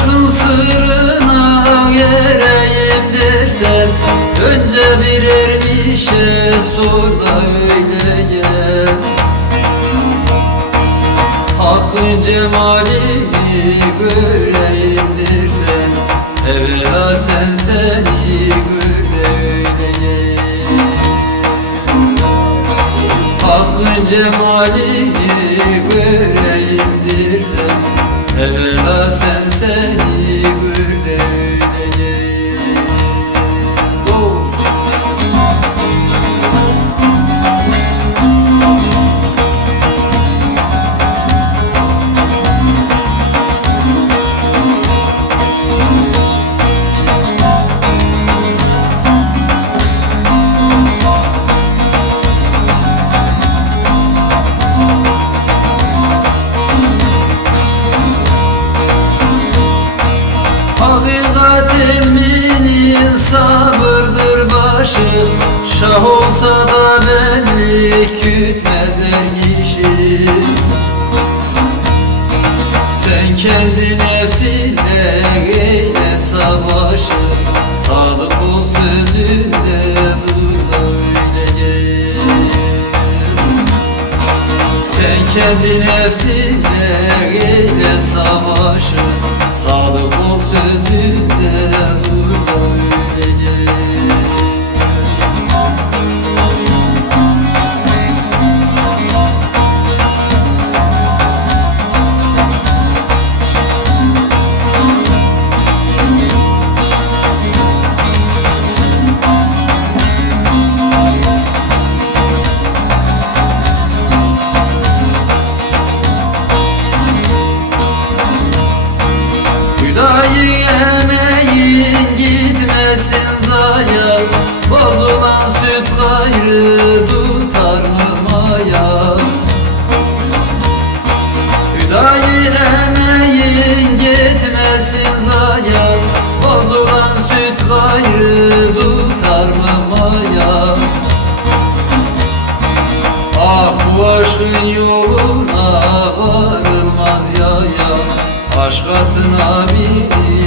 aşkın sırrına ereyim dersen, önce birer bir şey sor da öyle gel. Hakkın cemalini göreyim dersen, evvela sen seni gör de öyle gel. Hakkın cemalini göreyim dersen, evvela sen seni gör de öyle gel. Dost. Hakikat ilminin sabırdır başı, şah olsa da benlik kütmez her kişi. Sen kendi nefsinle eyle savaşı, sadık ol sözünde dur da öyle gel. Sen kendi nefsinle eyle savaşı, sadık ol sözünde dur da öyle gel. Hüdayi emeğin gitmesin zaya, bozulan süt gayrı tutar mı maya? Hüdayi emeğin gitmesin zaya, bozulan süt gayrı tutar mı maya? Ah bu aşkın yoluna varılmaz yaya, aşk atına bir